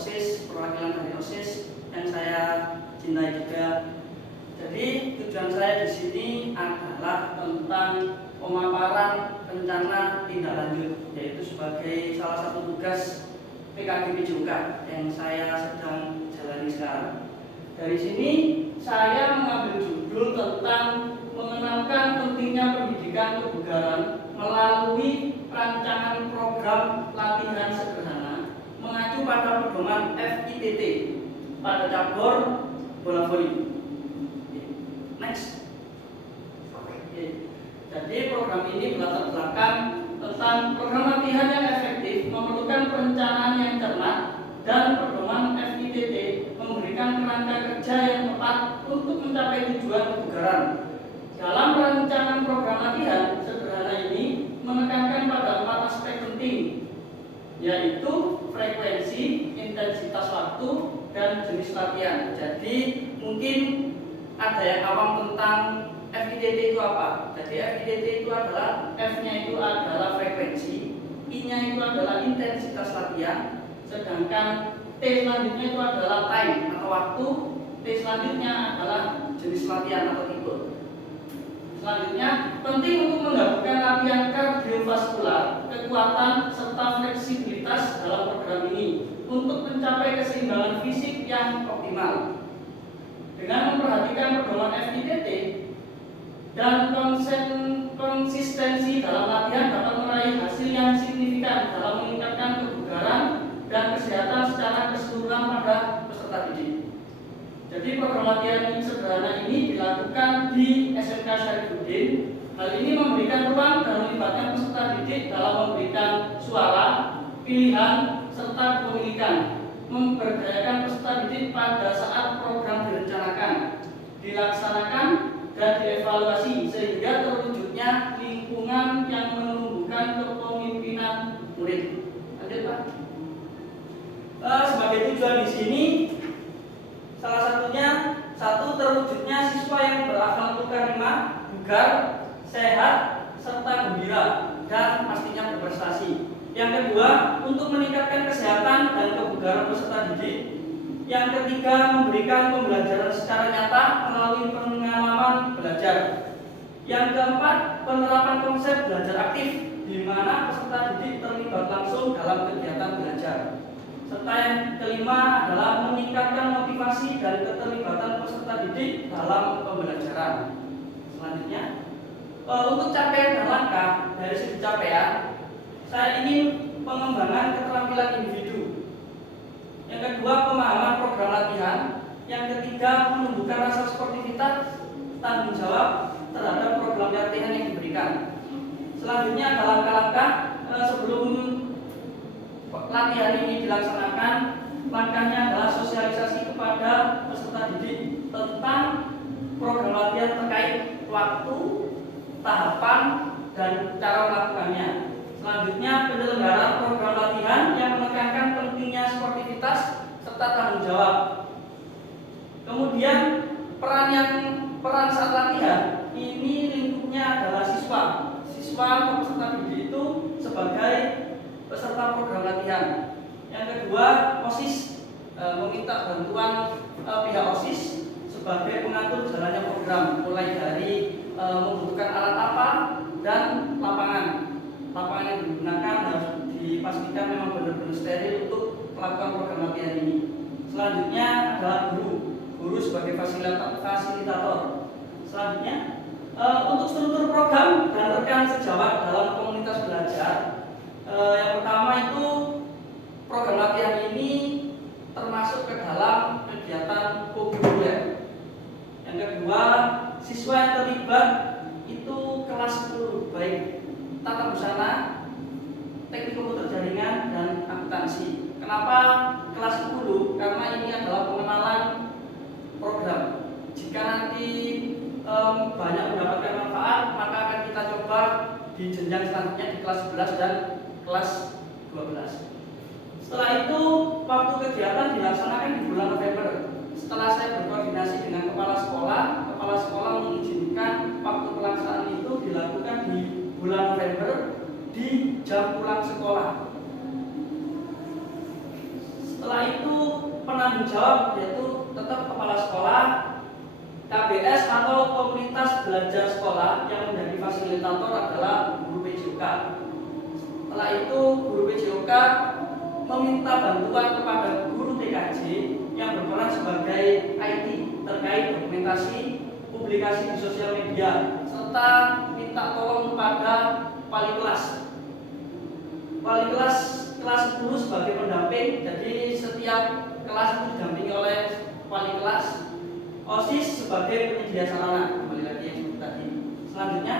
OSIS, perwakilan dari OSIS yang saya cintai juga. Jadi tujuan saya di sini adalah tentang pemaparan rencana tindak lanjut, yaitu sebagai salah satu tugas PKG PJOK yang saya sedang jalani sekarang. Dari sini saya mengambil judul tentang mengenalkan pentingnya pendidikan kebugaran melalui rancangan program latihan sederhana mengacu pada pedoman FITT pada cabur bola voli. Next. Jadi program ini berlatar belakang tentang program latihan yang efektif memerlukan perencanaan yang cermat dan pedoman FITT memberikan kerangka kerja yang tepat untuk mencapai tujuan kebugaran. Dalam rancangan program latihan sederhana ini menekankan pada 4 aspek penting, yaitu frekuensi, intensitas waktu, dan jenis latihan. Jadi mungkin ada yang awam tentang FITT itu apa? Jadi FITT itu adalah F-nya itu adalah frekuensi, I-nya itu adalah intensitas latihan, sedangkan T selanjutnya itu adalah time atau waktu, T selanjutnya adalah jenis latihan atau tipe. Selanjutnya, penting untuk menggabungkan latihan kardiovaskular, kekuatan, serta fleksibilitas dalam program ini untuk mencapai keseimbangan fisik yang optimal. Dengan memperhatikan pedoman FITT dan konsistensi dalam latihan dapat meraih hasil yang signifikan dalam meningkatkan kebugaran dan kesehatan secara keseluruhan pada peserta didik. Jadi program latihan sederhana ini dilakukan di SMK Syarifuddin. Hal ini memberikan ruang dan melibatkan peserta didik dalam memberikan suara, pilihan, serta kepemilikan, memberdayakan peserta didik pada saat program direncanakan, dilaksanakan, dan dievaluasi sehingga terwujudnya lingkungan yang menumbuhkan kepemimpinan murid. Lanjut Pak. Sebagai tujuan di sini, salah satunya terwujudnya siswa yang berakhlak karimah, bugar, sehat, serta gembira, dan pastinya berprestasi. Yang kedua, untuk meningkatkan kesehatan dan kebugaran peserta didik. Yang ketiga, memberikan pembelajaran secara nyata melalui pengalaman belajar. Yang keempat, penerapan konsep belajar aktif, di mana peserta didik terlibat langsung dalam kegiatan belajar. Serta yang kelima adalah meningkatkan motivasi dan keterlibatan peserta didik dalam pembelajaran. Selanjutnya, untuk capaian dan langkah dari segi capaian, saya ingin pengembangan keterampilan individu. Yang kedua, pemahaman program latihan. Yang ketiga, menumbuhkan rasa sportivitas, tanggung jawab terhadap program latihan yang diberikan. Selanjutnya, langkah-langkah sebelum latihan ini dilaksanakan, langkahnya adalah sosialisasi kepada peserta didik tentang program latihan terkait waktu, tahapan, dan cara melakukannya. Selanjutnya, penyelenggaraan program latihan yang menekankan pentingnya sportivitas serta tanggung jawab. Kemudian peran saat latihan ini lingkupnya adalah siswa atau peserta didik itu sebagai peserta program latihan. Yang kedua, OSIS meminta bantuan pihak OSIS sebagai pengatur jalannya program, mulai dari membutuhkan alat apa dan lapangan yang digunakan harus dipastikan memang benar-benar steril untuk melakukan program latihan ini. Selanjutnya adalah guru sebagai fasilitator. Selanjutnya untuk struktur program dan rekan sejawat dalam komunitas belajar. Yang pertama itu program latihan ini termasuk ke dalam kegiatan kokurikuler. Yang kedua, siswa yang terlibat itu kelas 10, baik tata busana, teknik komputer jaringan, dan akuntansi. Kenapa kelas 10? Karena ini adalah pengenalan program. Jika nanti banyak mendapatkan manfaat, maka akan kita coba di jenjang selanjutnya di kelas 11 dan kelas 12. Setelah itu, waktu kegiatan dilaksanakan di bulan November. Setelah saya berkoordinasi dengan kepala sekolah mengizinkan waktu pelaksanaan itu dilakukan di bulan November di jam pulang sekolah. Setelah itu penanggung jawab yaitu tetap kepala sekolah, KBS atau komunitas belajar sekolah yang menjadi fasilitator adalah guru PJOK. Setelah itu guru PJOK meminta bantuan kepada guru TKJ yang berperan sebagai IT terkait dokumentasi, publikasi di sosial media, serta minta tolong kepada wali kelas. Wali kelas kelas 10 sebagai pendamping, jadi setiap kelas itu didampingi oleh wali kelas. OSIS sebagai penyedia sarana, kembali lagi yang seperti tadi. Selanjutnya,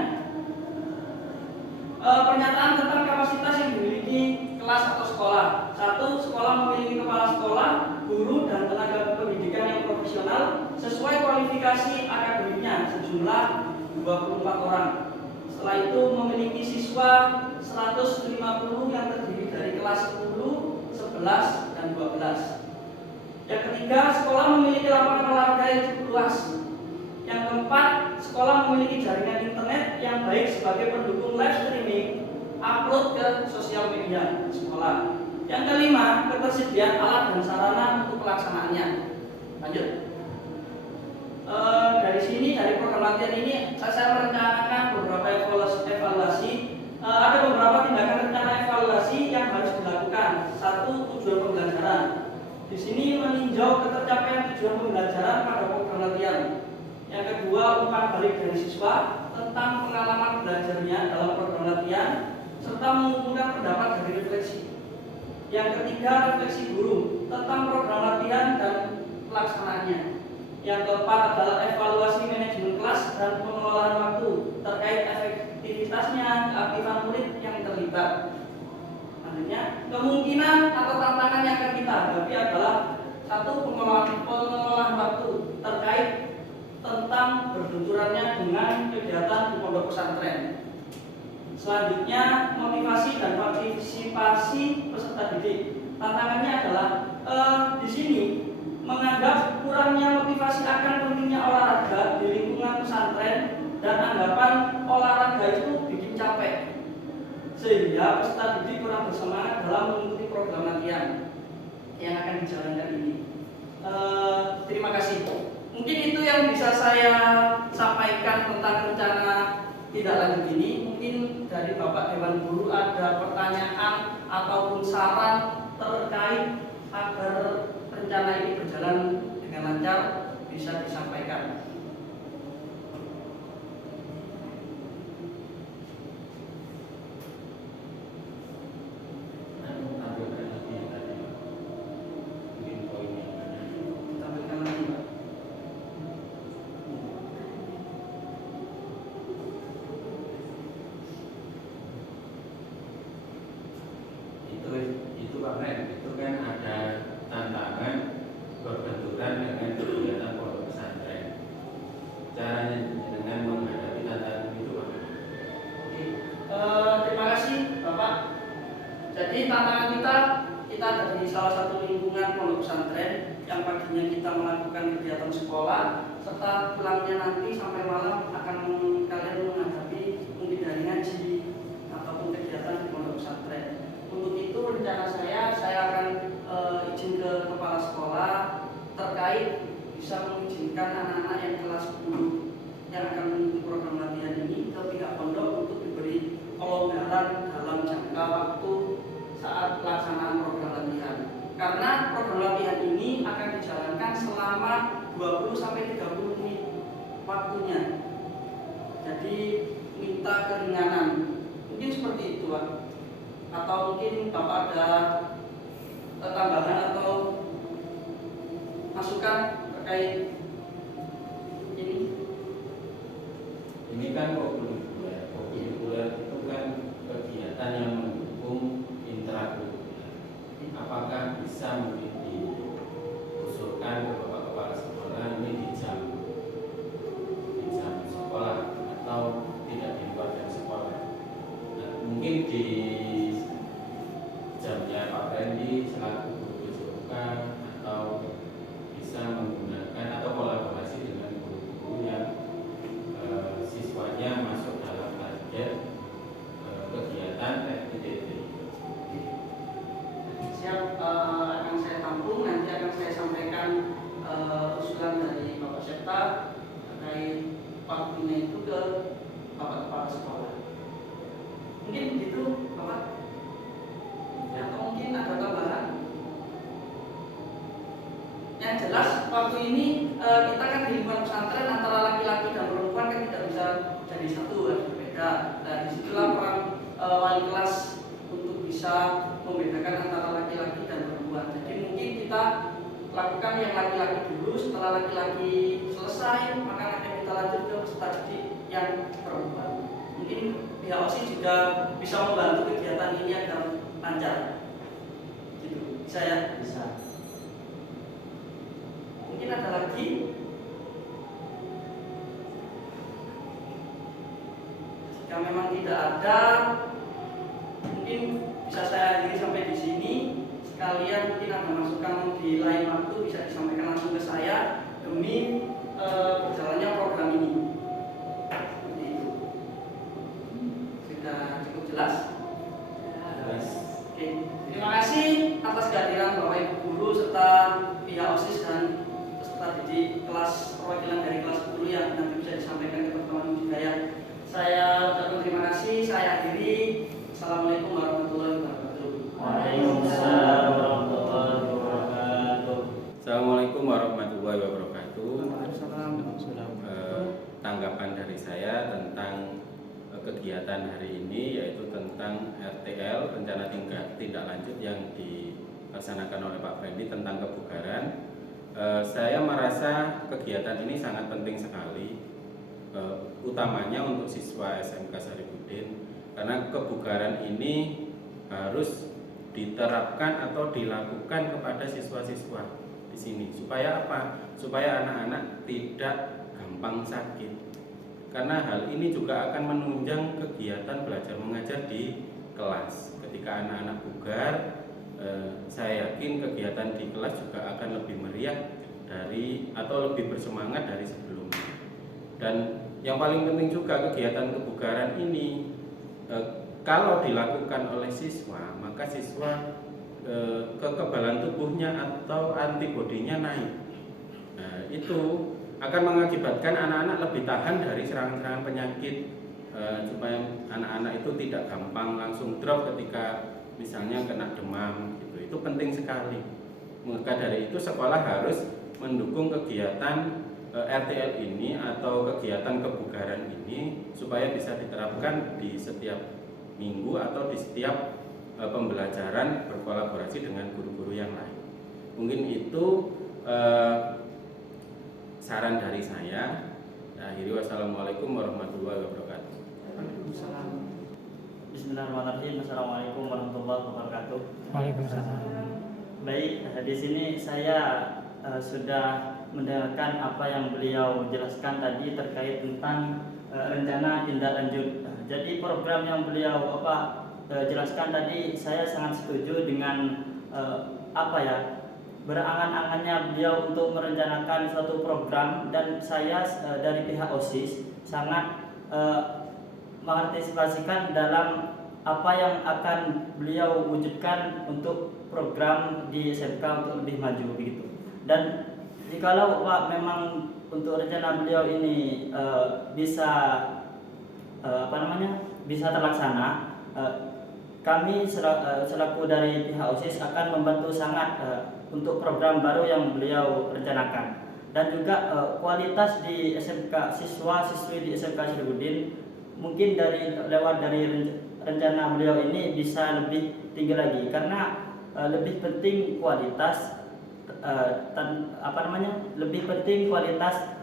pernyataan tentang kapasitas yang dimiliki kelas atau sekolah. 1. Sekolah memiliki kepala sekolah, guru, dan tenaga pendidikan yang profesional sesuai kualifikasi akademiknya sejumlah 24 orang. Setelah itu memiliki siswa 150 yang terdiri dari kelas 10, 11, dan 12. Yang ketiga, sekolah memiliki lapangan olahraga yang cukup luas. Yang keempat, sekolah memiliki jaringan internet yang baik sebagai pendukung live streaming upload ke sosial media sekolah. Yang kelima, ketersediaan alat dan sarana untuk pelaksanaannya. Lanjut. Dari sini, dari program latihan ini, saya merencanakan beberapa evaluasi. Ada beberapa tindakan rencana evaluasi yang harus dilakukan. 1. Tujuan pembelajaran. Di sini meninjau ketercapaian tujuan pembelajaran pada program latihan. Yang kedua, umpan balik dari siswa tentang pengalaman belajarnya dalam program latihan, serta mengumpulkan pendapat dari refleksi. Yang ketiga, refleksi guru tentang program latihan dan pelaksanaannya. Yang keempat adalah evaluasi manajemen kelas dan pengelolaan waktu terkait efektivitasnya, keaktifan murid yang terlibat. Selanjutnya, kemungkinan atau tantangan yang akan kita hadapi adalah 1. Pengelolaan waktu terkait tentang berbenturannya dengan kegiatan di pondok pesantren. Selanjutnya, motivasi dan partisipasi peserta didik. Tantangannya adalah di sini menganggap kurangnya motivasi akan pentingnya olahraga di lingkungan pesantren dan anggapan olahraga itu bikin capek, sehingga peserta didik kurang bersemangat dalam mengikuti program latihan yang akan dijalankan ini. Terima kasih. Mungkin itu yang bisa saya sampaikan tentang rencana tidak lanjut ini. Mungkin dari Bapak Dewan Guru ada pertanyaan ataupun saran terkait agar rencana ini berjalan dengan lancar, bisa disampaikan. Itu kan ada tantangan berbenturan dengan kegiatan pondok pesantren. Caranya dengan menghadapi tantangan itu bagaimana? Oke, terima kasih Bapak. Jadi tantangan kita ada di salah satu lingkungan pondok pesantren yang paginya kita melakukan kegiatan sekolah, serta pulangnya nanti sampai malam akan kalian menghadapi mungkin dari ngaji ataupun kegiatan di pondok pesantren. Untuk itu rencana saya akan izin ke kepala sekolah terkait bisa mengizinkan anak-anak yang kelas 10 yang akan mengikuti program latihan ini ke pihak pondok untuk diberi kelonggaran dalam jangka waktu saat pelaksanaan program latihan. Karena program latihan ini akan dijalankan selama 20-30 menit waktunya. Jadi minta keringanan. Mungkin seperti itu, Pak. Atau mungkin Bapak ada tambahan atau masukan terkait ini? Ini kan kokurikuler itu kan kegiatan yang mendukung intrakurikuler. Apakah bisa mungkin diusulkan ke Bapak Kepala Sekolah ini di jam sekolah atau tidak di luar jam sekolah? Nah, mungkin di jamnya Pak Randy selaku guru PJOK atau bisa menggunakan atau Yang jelas waktu ini kita kan di lingkungan pesantren antara laki-laki dan perempuan kan tidak bisa jadi satu, harus berbeda. Nah disitulah peran wali kelas untuk bisa membedakan antara laki-laki dan perempuan. Jadi mungkin kita lakukan yang laki-laki dulu, setelah laki-laki selesai maka akan kita lanjut ke peserta didik yang perempuan. Mungkin pihak OSIS juga bisa membantu kegiatan ini agar lancar. Gitu. Bisa ya? Bisa. Mungkin ada lagi. Jika memang tidak ada, mungkin bisa saya akhiri sampai di sini. Sekalian mungkin ada masukan di lain waktu bisa disampaikan langsung ke saya demi berjalannya program ini. Seperti itu. Sudah cukup jelas? Oke. Terima kasih atas kehadiran Bapak Ibu guru serta pihak OSIS dan peserta didik kelas perwakilan dari kelas 10 yang nanti bisa disampaikan ke teman-teman budaya. Saya ucapkan terima kasih. Saya akhiri. Assalamualaikum warahmatullahi wabarakatuh. Waalaikumsalam warahmatullahi wabarakatuh. Assalamualaikum warahmatullahi wabarakatuh. Waalaikumsalam. Tanggapan dari saya tentang kegiatan hari ini yaitu tentang RTL, rencana tindak lanjut yang dilaksanakan oleh Pak Frendi tentang kebugaran. Saya merasa kegiatan ini sangat penting sekali, utamanya untuk siswa SMK Saripudin, karena kebugaran ini harus diterapkan atau dilakukan kepada siswa-siswa di sini. Supaya apa? Supaya anak-anak tidak gampang sakit. Karena hal ini juga akan menunjang kegiatan belajar mengajar di kelas. Ketika anak-anak bugar, saya yakin kegiatan di kelas juga akan lebih meriah atau lebih bersemangat dari sebelumnya. Dan yang paling penting juga kegiatan kebugaran ini kalau dilakukan oleh siswa, maka siswa kekebalan tubuhnya atau antibodinya naik. Nah, itu akan mengakibatkan anak-anak lebih tahan dari serangan-serangan penyakit, supaya anak-anak itu tidak gampang langsung drop ketika misalnya kena demam gitu. Itu penting sekali. Maka dari itu sekolah harus mendukung kegiatan RTL ini atau kegiatan kebugaran ini supaya bisa diterapkan di setiap minggu atau di setiap pembelajaran berkolaborasi dengan guru-guru yang lain. Mungkin itu saran dari saya. Akhiri wassalamualaikum warahmatullahi wabarakatuh. Waalaikumsalam. Bismillahirrahmanirrahim. Assalamualaikum warahmatullahi wabarakatuh. Waalaikumsalam. Baik, di sini saya sudah mendengarkan apa yang beliau jelaskan tadi terkait tentang rencana tindak lanjut. Jadi program yang beliau jelaskan tadi saya sangat setuju dengan berangan-angannya beliau untuk merencanakan suatu program, dan saya dari pihak OSIS sangat mengantisipasikan dalam apa yang akan beliau wujudkan untuk program di SMK untuk lebih maju begitu. Dan jikalau Pak memang untuk rencana beliau ini bisa terlaksana, kami selaku dari pihak OSIS akan membantu sangat untuk program baru yang beliau rencanakan. Dan juga kualitas di SMK, siswa-siswi di SMK Saripudin mungkin lewat dari rencana beliau ini bisa lebih tinggi lagi, karena lebih penting kualitas lebih penting kualitas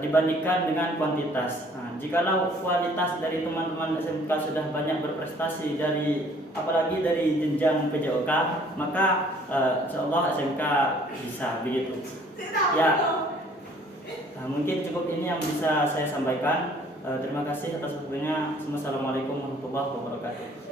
dibandingkan dengan kuantitas. Nah, jikalau kualitas dari teman-teman SMK sudah banyak berprestasi apalagi dari jenjang PJOK, maka insyaallah SMK bisa begitu. Ya, mungkin cukup ini yang bisa saya sampaikan. Terima kasih atas waktunya. Assalamualaikum warahmatullahi wabarakatuh.